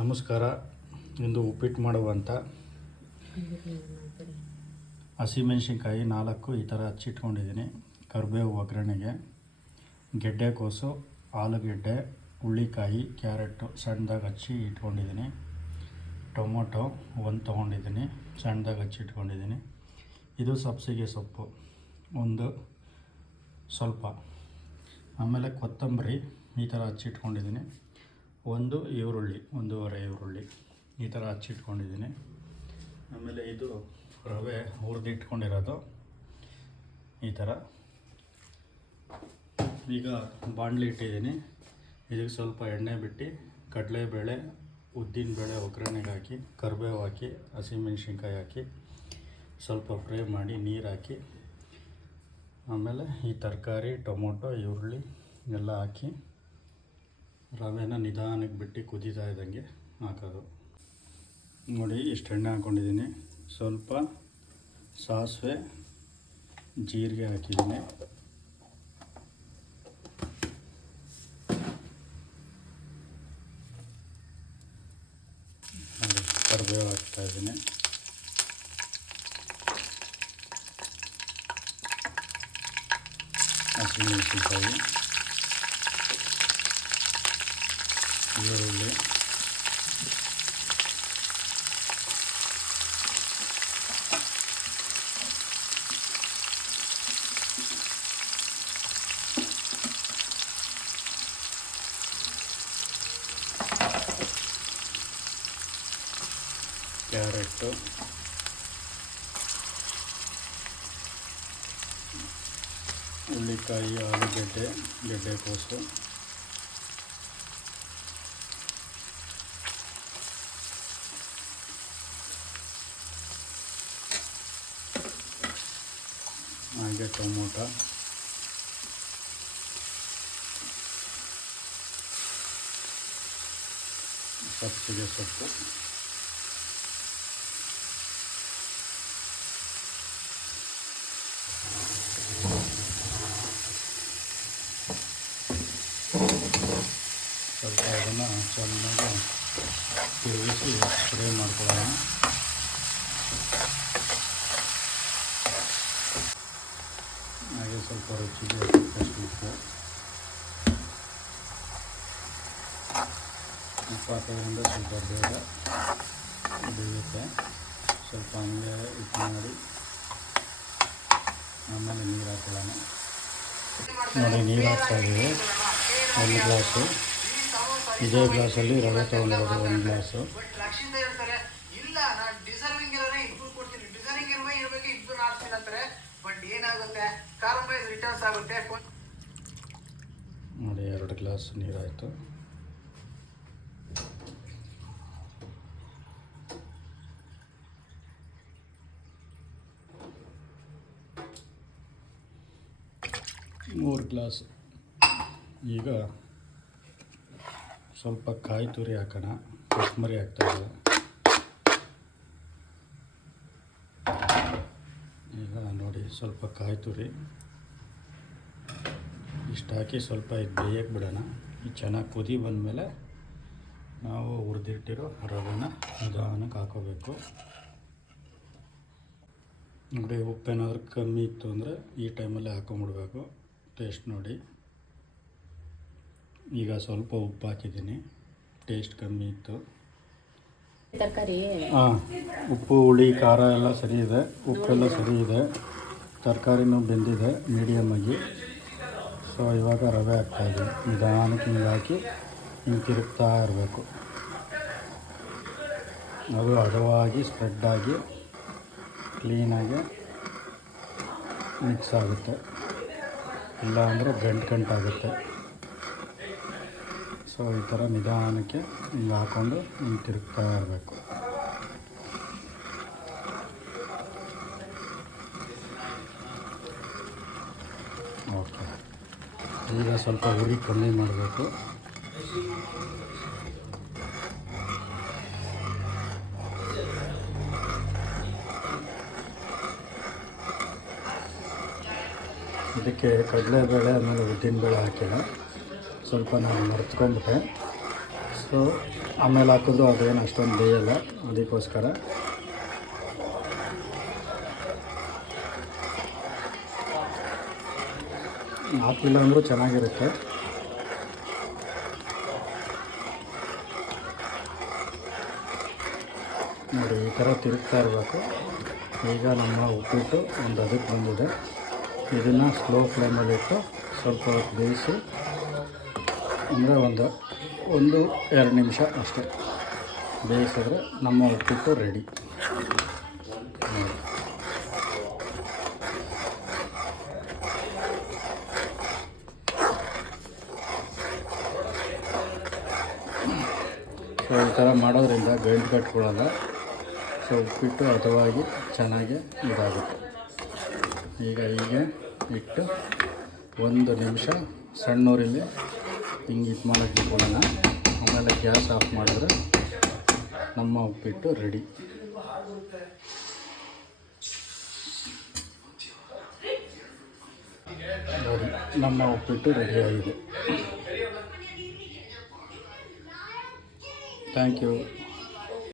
ನಮಸ್ಕಾರ. ಇಂದು ಉಪ್ಪಿಟ್ಟು ಮಾಡುವಂಥ ಹಸಿಮೆಣಸಿನ್ಕಾಯಿ 4 ಈ ಥರ ಹಚ್ಚಿಟ್ಕೊಂಡಿದ್ದೀನಿ. ಕರಿಬೇವು ಒಗ್ಗರಣೆಗೆ, ಗೆಡ್ಡೆಕೋಸು, ಆಲೂಗೆಡ್ಡೆ, ಹುಳ್ಳಿಕಾಯಿ, ಕ್ಯಾರೆಟು ಸಣ್ಣದಾಗಿ ಹಚ್ಚಿ ಇಟ್ಕೊಂಡಿದ್ದೀನಿ. ಟೊಮೊಟೊ 1 ತೊಗೊಂಡಿದ್ದೀನಿ, ಸಣ್ಣದಾಗಿ ಹಚ್ಚಿ ಇಟ್ಕೊಂಡಿದ್ದೀನಿ. ಇದು ಸಬ್ಸಿಗೆ ಸೊಪ್ಪು ಒಂದು ಸ್ವಲ್ಪ, ಆಮೇಲೆ ಕೊತ್ತಂಬರಿ ಈ ಥರ ಹಚ್ಚಿಟ್ಕೊಂಡಿದ್ದೀನಿ. ಒಂದು ಈರುಳ್ಳಿ, 1.5 ಈರುಳ್ಳಿ ಈ ಥರ ಹಚ್ಚಿಟ್ಕೊಂಡಿದ್ದೀನಿ. ಆಮೇಲೆ ಇದು ರವೆ ಹುರಿದಿಟ್ಕೊಂಡಿರೋದು ಈ ಥರ. ಈಗ ಬಾಣಲಿ ಇಟ್ಟಿದ್ದೀನಿ. ಇದಕ್ಕೆ ಸ್ವಲ್ಪ ಎಣ್ಣೆ ಬಿಟ್ಟು ಕಡಲೆಬೇಳೆ, ಉದ್ದಿನಬೇಳೆ ಒಗ್ಗರಣೆಗೆ ಹಾಕಿ, ಕರಿಬೇವು ಹಾಕಿ, ಹಸಿಮೆಣಸಿನ್ಕಾಯಿ ಹಾಕಿ ಸ್ವಲ್ಪ ಫ್ರೈ ಮಾಡಿ ನೀರು ಹಾಕಿ, ಆಮೇಲೆ ಈ ತರಕಾರಿ ಟೊಮೊಟೊ ಈರುಳ್ಳಿ ಎಲ್ಲ ಹಾಕಿ ರವೆನ ನಿಧಾನಕ್ಕೆ ಬಿಟ್ಟು ಕುದೀತಾ ಇದ್ದಂಗೆ ಹಾಕೋದು. ನೋಡಿ ಇಷ್ಟು ಎಣ್ಣೆ ಹಾಕ್ಕೊಂಡಿದ್ದೀನಿ. ಸ್ವಲ್ಪ ಸಾಸಿವೆ ಜೀರಿಗೆ ಹಾಕಿದ್ದೀನಿ. ಕರಿಬೇವು ಹಾಕ್ತಾಯಿದ್ದೀನಿ. ಹಸಿಮೆಣಸಿನ್ಕಾಯಿ, ಈರುಳ್ಳಿ, ಕ್ಯಾರೆಟು, ಹುಳ್ಳಿಕಾಯಿ, ಆಲೂಗೆಡ್ಡೆ, ಗೆಡ್ಡೆಕೋಸು, ಹಾಗೆ ಟೊಮೊಟೊ, ಸಬ್ಸಿಗೆ ಸೊಪ್ಪು, ಸ್ವಲ್ಪ ಅದನ್ನು ಚೆನ್ನಾಗಿ ತಿರುಗಿಸಿ ಫ್ರೈ ಮಾಡ್ಕೊಳ್ಳೋಣ. ಹಾಗೆ ಸ್ವಲ್ಪ ರುಚಿಗೆ ತಕ್ಕಷ್ಟು ಉಪ್ಪು ಹಾಕೋದ್ರಿಂದ ಸ್ವಲ್ಪ ಬೇಗ ಬೇಯುತ್ತೆ. ಸ್ವಲ್ಪ ಹಂಗೆ ಉಪ್ಪು ಮಾಡಿ ಆಮೇಲೆ ನೀರು ಹಾಕೊಳ್ಳೋಣ. ನೋಡಿ ನೀರು ಹಾಕ್ತಾಯಿದ್ದೀವಿ 1 ಗ್ಲಾಸು. ಇದೇ ಗ್ಲಾಸಲ್ಲಿ ರವೆ ತೊಗೊಂಡಿರೋದು 1 ಗ್ಲಾಸು. ನೋಡಿ 2 ಗ್ಲಾಸ್ ನೀರಾಯಿತು. ಮೂರು ಗ್ಲಾಸ್. ಈಗ ಸ್ವಲ್ಪ ಕಾಯಿ ತುರಿ ಹಾಕೋಣ. ಕೊತ್ತಂಬರಿ ಹಾಕ್ತಾಯಿದೆ. ಈಗ ನೋಡಿ ಸ್ವಲ್ಪ ಕಾಯಿ ತುರಿ ಇಷ್ಟು ಹಾಕಿ ಸ್ವಲ್ಪ ಇದು ಬೇಯಕ್ಕೆ ಬಿಡೋಣ. ಇದು ಚೆನ್ನಾಗಿ ಕುದಿ ಬಂದಮೇಲೆ ನಾವು ಹುರಿದಿಟ್ಟಿರೋ ರವೆನ ನಿಧಾನಕ್ಕೆ ಹಾಕೋಬೇಕು. ನೋಡಿ ಉಪ್ಪೇನಾದ್ರೂ ಕಮ್ಮಿ ಇತ್ತು ಅಂದರೆ ಈ ಟೈಮಲ್ಲೇ ಹಾಕೊಂಬಿಡ್ಬೇಕು. ಟೇಸ್ಟ್ ನೋಡಿ. ಈಗ ಸ್ವಲ್ಪ ಉಪ್ಪು ಹಾಕಿದ್ದೀನಿ, ಟೇಸ್ಟ್ ಕಮ್ಮಿ ಇತ್ತು. ತರಕಾರಿ ಉಪ್ಪು ಹುಳಿ ಖಾರ ಎಲ್ಲ ಸರಿ ಇದೆ, ಉಪ್ಪೆಲ್ಲ ಸರಿ ಇದೆ, ತರಕಾರಿನೂ ಬೆಂದಿದೆ ಮೀಡಿಯಮ್ಮಾಗಿ. ಸೊ ಇವಾಗ ರವೆ ಹಾಕ್ತಾಯಿದ್ವಿ. ನಿಧಾನಕ್ಕೆ ಹಿಂಗೆ ಹಾಕಿ ಹಿಂಗೆ ತಿರುಗ್ತಾ ಇರಬೇಕು. ಅದು ಹದವಾಗಿ ಸ್ಪ್ರೆಡ್ಡಾಗಿ ಕ್ಲೀನಾಗಿ ಮಿಕ್ಸ್ ಆಗುತ್ತೆ. ಇಲ್ಲ ಅಂದರೆ ಗಂಟಾಗುತ್ತೆ. ಸೊ ಈ ಥರ ನಿಧಾನಕ್ಕೆ ಹಿಂಗೆ ಹಾಕ್ಕೊಂಡು ಹಿಂಗೆ ತಿರುಗ್ತಾ ಇರಬೇಕು. ಓಕೆ. ಈಗ ಸ್ವಲ್ಪ ಉರಿ ಕಮ್ಮಿ ಮಾಡಬೇಕು. ಇದಕ್ಕೆ ಕಡಲೆಬೇಳೆ ಆಮೇಲೆ ಉದ್ದಿನಬೇಳೆ ಹಾಕಿಲ್ಲ, ಸ್ವಲ್ಪ ನಾನು ಮರೆತ್ಕೊಂಡ್ಬಿಟ್ಟೆ. ಸೊ ಆಮೇಲೆ ಹಾಕಿದ್ರು ಅದೇನು ಅಷ್ಟೊಂದು ಬೇಯಲ್ಲ, ಅದಕ್ಕೋಸ್ಕರ ಹಾಕಿಲ್ಲ ಅಂದರೂ ಚೆನ್ನಾಗಿರುತ್ತೆ. ನೋಡಿ ಈ ಥರ ತಿರುಗ್ತಾ ಇರಬೇಕು. ಈಗ ನಮ್ಮ ಉಪ್ಪಿಟ್ಟು ಒಂದು ಅದಕ್ಕೆ ಬಂದಿದೆ. ಇದನ್ನು ಸ್ಲೋ ಫ್ಲೇಮಲ್ಲಿಟ್ಟು ಸ್ವಲ್ಪ ಹೊತ್ತು ಬೇಯಿಸಿ, ಅಂದರೆ ಒಂದು 2 ನಿಮಿಷ ಅಷ್ಟೇ ಬೇಯಿಸಿದ್ರೆ ನಮ್ಮ ಉಪ್ಪಿಟ್ಟು ರೆಡಿ. ಸೊ ಈ ಥರ ಮಾಡೋದ್ರಿಂದ ಗಂಟು ಕಟ್ಕೊಳ್ಳಲ್ಲ. ಸೊ ಉಪ್ಪಿಟ್ಟು ಹದವಾಗಿ ಚೆನ್ನಾಗಿ ಇದಾಗುತ್ತೆ. ಈಗ ಹೀಗೆ ಇಟ್ಟು 1 ನಿಮಿಷ ಸಣ್ಣೂರಲ್ಲಿ ಹಿಂಗೆ ಇದು ಮಾಡೋಕ್ಕೆ ಇಟ್ಕೊಳ್ಳೋಣ. ಆಮೇಲೆ ಗ್ಯಾಸ್ ಆಫ್ ಮಾಡಿದ್ರೆ ನಮ್ಮ ಉಪ್ಪಿಟ್ಟು ರೆಡಿ. ನೋಡಿ ನಮ್ಮ ಉಪ್ಪಿಟ್ಟು ರೆಡಿಯಾಗಿದೆ. Thank you.